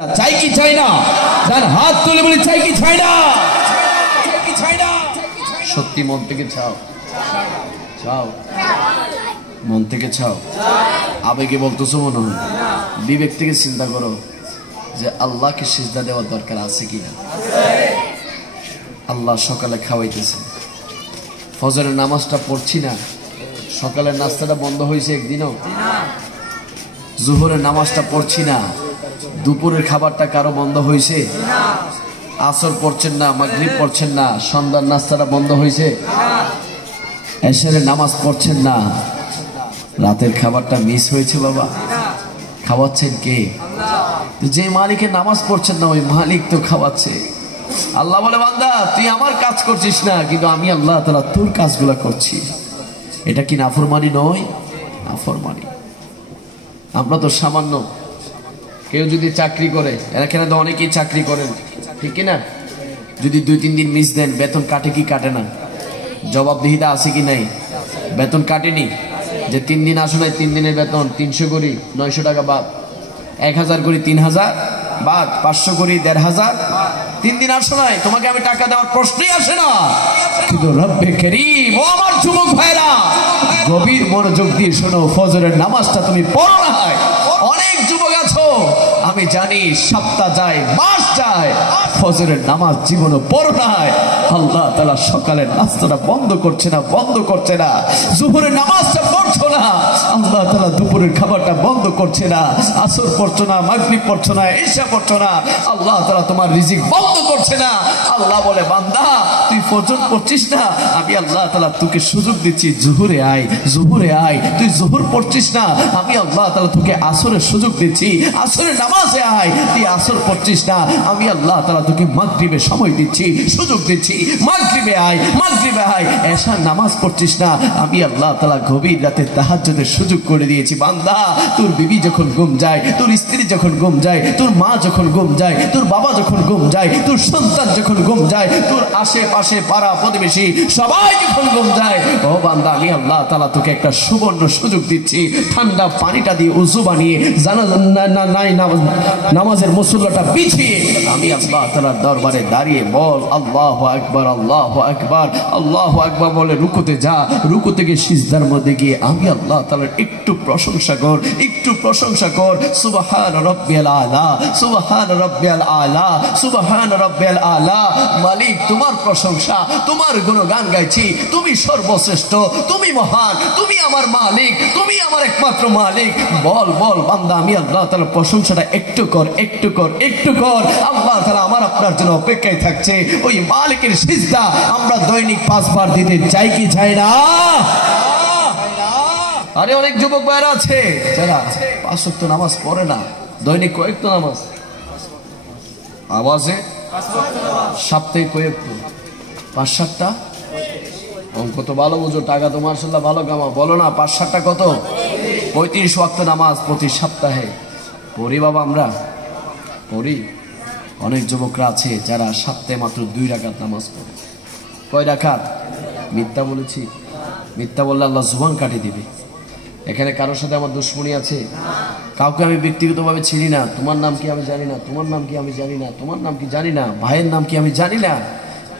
চাই কি চাই না? যার হাত তুলে বলি চাই কি চাই না? সত্যি মন থেকে চাও? চাও মন থেকে চাও? আবেগে বলতেছো মনে হয়? বিবেক থেকে চিন্তা করো যে আল্লাহকে সিজদা দেওয়ার দরকার আছে কিনা। আল্লাহ সকালে খাওয়াইতেছে, ফজরের নামাজটা পড়ছি না, সকালের নাস্তাটা বন্ধ হয়েছে একদিনও, জোহরের নামাজটা পড়ছি না, দুপুরের খাবারটা কারো বন্ধ হয়েছে? আসর পড়ছেন না, মাগরিব পড়ছেন না, সন্ধ্যার নাস্তাটা বন্ধ হয়েছে? এশারের নামাজ পড়ছেন না, রাতের খাবারটা মিস হয়েছে? বাবা খাওয়াচ্ছেন কে? যে মালিকের নামাজ পড়ছেন না ওই মালিক তো খাওয়াচ্ছে। আল্লাহ বলে বান্দা তুই আমার কাজ করছিস না, কিন্তু আমি আল্লাহ তাআলা তোর কাজগুলো করছি। এটা কি নাফরমানি নয়? নাফরমানি। আমরা তো সামান্য, কেউ যদি চাকরি করে, এখানে তো অনেকেই চাকরি করেন, ঠিক কিনা? যদি 2-3 দিন মিস দেন বেতন কাটে কি কাটে না? জবাবদিহিতা আছে কি নাই? বেতন কাটেনি? যে 3 দিন আসো নাই, 3 দিনের বেতন 300 করি 900 টাকা বাদ, 1000 করি 3000 বাদ, 500 করি 1500। 3 দিন আসো নাই, তোমাকে আমি টাকা দেওয়ার প্রশ্নই আসে না। কিন্তু রব্বে কারীম, ও আমার যুবক ভাইরা, গভীর মনোযোগ দিয়ে শোনো, ফজরের নামাজটা তুমি পড়ো না। অনেক যুবক আছো, আমি জানি সপ্তাহ যায়, মাস যায়, ফজরের নামাজ জীবনে পড়ো না। আল্লাহ তাআলা সকালের নাস্তাটা বন্ধ করছে না, বন্ধ করছে না। জোহরের নামাজটা পড়ছো না, আল্লাহ তাআলা দুপুরের খাবারটা বন্ধ করছে না। আসর পড়ছো না, মাগরিব পড়ছো না, ইশা পড়ছো না, আল্লাহ তাআলা তোমার রিজিক বন্ধ করছে না। আল্লাহ বলে বান্দা তুই ফজর পড়ছিস না, আমি আল্লাহ তাআলা তোকে সুযোগ দিচ্ছি, জোহরে আয়, জোহরে আয়। তুই জোহর পড়ছিস না, আমি আল্লাহ তাআলা তোকে আসরের সুযোগ দিচ্ছি, আসরের নামাজে আয়। তুই আসর পড়ছিস না, আমি আল্লাহ তাআলা তোকে মাগরিবে সময় দিচ্ছি, সুযোগ দিচ্ছি, মাগরিবে আয়, মাগরিবে আয়। এশার নামাজ পড়ছিস না, আমি আল্লাহ তাআলা গভীর রাতে তাহাজ্জুদের সুযোগ করে দিয়েছি। বান্দা তোর বিবি যখন ঘুম যায়, তোর স্ত্রী যখন ঘুম যায়, তোর মা যখন ঘুম যায়, তোর বাবা যখন ঘুম যায়, তোর সন্তান যখন ঘুম যায়, তোর আশেপাশে পাড়া প্রতিবেশী সবাই যখন ঘুম যায়, ও বান্দা আমি আল্লাহ তাআলা তোকে একটা সুবর্ণ সুযোগ দিচ্ছি। ঠান্ডা পানিটা দিয়ে উযু বানিয়ে নামাজের মুসল্লাটা বিছিয়ে আমি আল্লাহ তাআলার দরবারে দাঁড়িয়ে বল আল্লাহু আকবার, আল্লাহু আকবার, আল্লাহু আকবার বলে রুকুতে যা। রুকু থেকে সিজদার মধ্যে গিয়ে আমি আল্লাহ তাআলার একটু প্রশংসা কর, একটু প্রশংসা কর। সুবহান রাব্বিয়াল আলা, সুবহান রাব্বিয়াল আলা, সুবহান রাব্বিয়াল আলা। মালিক তোমার প্রশংসা, তোমার গুণগান গাইছি। তুমি সর্বশ্রেষ্ঠ, তুমি মহান, তুমি আমার মালিক, তুমি আমার একমাত্র মালিক। বল বল বান্দা আমি আল্লাহ তাআলার প্রশংসাটা একটু কর, একটু কর, একটু কর। আল্লাহ তাআলা আমার আপনার জন্য অপেক্ষায় থাকছে। ওই মালিকের সিজদা আমরা দৈনিক 5 বার দিতে চাই কি চাই না? আরে অনেক যুবক ভাইরা আছে যারা 5 ওয়াক্ত নামাজ পড়ে না। দৈনিক কয়েকটা নামাজ? আওয়াজে সপ্তাহে কয়েকটা? 5-7টা? অঙ্ক তো ভালো বুঝো, টাকা তো মাশাআল্লাহ ভালো কামা। বলো না 5-7টা কত? 35 ওয়াক্ত নামাজ প্রতি সপ্তাহে পড়ি বাবা। আমরা পড়ি। অনেক যুবকরা আছে যারা সপ্তাহে মাত্র 2 রাকাত নামাজ পড়ে। কয় রাকাত? মিথ্যা বলেছি? মিথ্যা বললে আল্লাহ জুবান কাটিয়ে দিবে। এখানে কারোর সাথে আমার দুশ্মনী আছে? কাউকে আমি ব্যক্তিগতভাবে চিনি না। তোমার নাম কি আমি জানি না, তোমার নাম কি আমি জানি না, তোমার নাম কি জানি না, ভাইয়ের নাম কি আমি জানি না,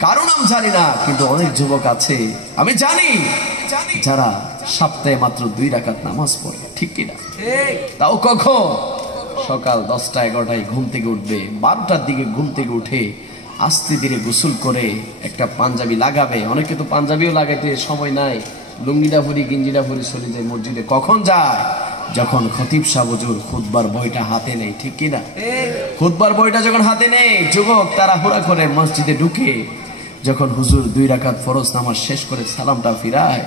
কারো নাম জানি না। কিন্তু অনেক যুবক আছে আমি জানি যারা সপ্তাহে মাত্র 2 রাকাত নামাজ পড়ে, ঠিক কিনা? তাও কখন? সকাল 10টা-11টায় ঘুম থেকে উঠবে, 12টার দিকে ঘুম থেকে উঠে আস্তে ধীরে গোসল করে একটা পাঞ্জাবি লাগাবে। অনেকে তো পাঞ্জাবিও লাগাইতে সময় নাই, লুঙ্গিটা পরি গেঞ্জিটা পরি চলে যায় মসজিদে। কখন যায়? যখন খতিব সাহেব হুজুর খুতবার বইটা হাতে নেই, ঠিক কিনা? খুতবার বইটা যখন হাতে নেই, যুবক তাড়াহুড়া করে মসজিদে ঢুকে যখন হুজুর 2 রাকাত ফরজ নামাজ শেষ করে সালামটা ফিরায়,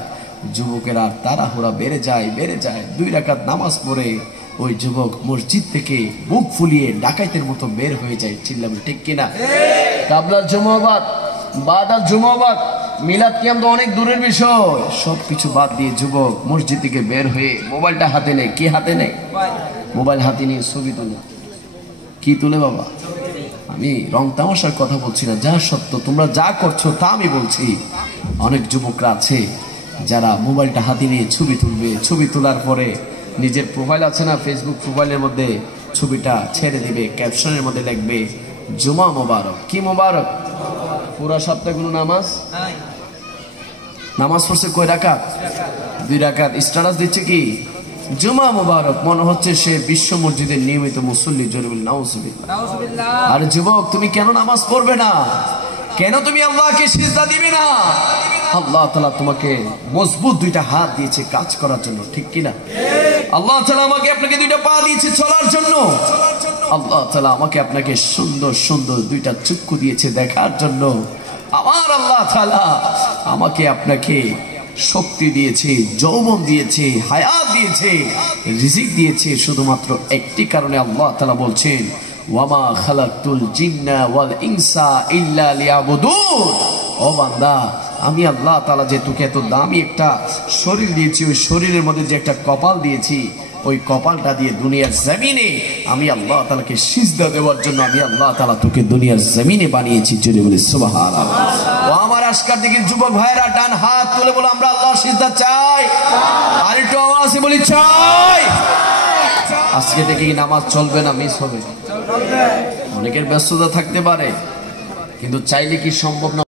যুবকেরা তাড়াহুড়া বেড়ে যায়, বেড়ে যায়। 2 রাকাত নামাজ পড়ে ওই যুবক মসজিদ থেকে বুক ফুলিয়ে ডাকাইতের মতো বের হয়ে যায়। চিল্লাবেন ঠিক কিনা? কাবলার জুমাবাদ, বাদার জুমাবাদ, মিলাদ কিয়াম তো অনেক দূরের বিষয়। সবকিছু বাদ দিয়ে যুবক মসজিদ থেকে বের হয়ে মোবাইলটা হাতে নেয়। কি হাতে নেয়? মোবাইল হাতে নিয়ে ছবি তুলে। কি তুলে বাবা? আমি রং তামাশার কথা বলছি না, যা সত্য তোমরা যা করছো তা আমি বলছি। অনেক যুবকরা আছে যারা মোবাইলটা হাতে নিয়ে ছবি তুলবে। ছবি তোলার পরে নিজের প্রোফাইল আছে না, ফেসবুক প্রোফাইলের মধ্যে ছবিটা ছেড়ে দিবে, ক্যাপশনের মধ্যে লিখবে জুমা মোবারক। কি মোবারক? পুরা সপ্তাহে কোনো নামাজ পড়ছে কয় রাকাত? 2 রাকাত। স্ট্যাটাস দিচ্ছে কি জুমা মোবারক। মনে হচ্ছে সে বিশ্ব মসজিদের নিয়মিত মুসল্লি। জোরে বলি নাউজুবিল্লাহ। আর যুবক, তুমি কেন নামাজ পড়বে না? কেন তুমি আল্লাহকে সিজদা দিবে না? আল্লাহ তাআলা তোমাকে মজবুত 2টা হাত দিয়েছে কাজ করার জন্য, ঠিক কিনা? আল্লাহ তাআলা আমাকে আপনাকে 2টা পা দিয়েছে চলার জন্য। আল্লাহ তাআলা আমাকে আপনাকে সুন্দর সুন্দর 2টা চক্ষু দিয়েছে দেখার জন্য। আমার আল্লাহ তাআলা আমাকে আপনাকে শক্তি দিয়েছে, যৌবন দিয়েছে, হায়াত দিয়েছে, রিজিক দিয়েছে শুধুমাত্র একটি কারণে। আল্লাহ তাআলা বলছেন ওয়ামা খালাকতুল জিন্না ওয়াল ইনসা ইল্লা লিয়াবুদুন। ও বান্দা, আমি আল্লাহ তাআলা যে তোকে এত দামি একটা শরীর দিয়েছি, ওই শরীরের মধ্যে যে একটা কপাল দিয়েছি, ওই কপালটা দিয়ে দুনিয়ার জমিনে আমি আল্লাহ তাআলাকে সিজদা দেওয়ার জন্য আমি আল্লাহ তাআলা তোকে দুনিয়ার জমিনে বানিয়েছি। জোরে বলি সুবহানাল্লাহ। ও আমার আজকের দিকের যুবক ভাইরা, ডান হাত তুলে বলো আমরা আল্লাহর সিজদা চাই। আর একটু আওয়াজে বলি চাই। আজকে থেকে কি নামাজ চলবে না মিস হবে? অনেকের ব্যস্ততা থাকতে পারে, কিন্তু চাইলে কি সম্ভব না?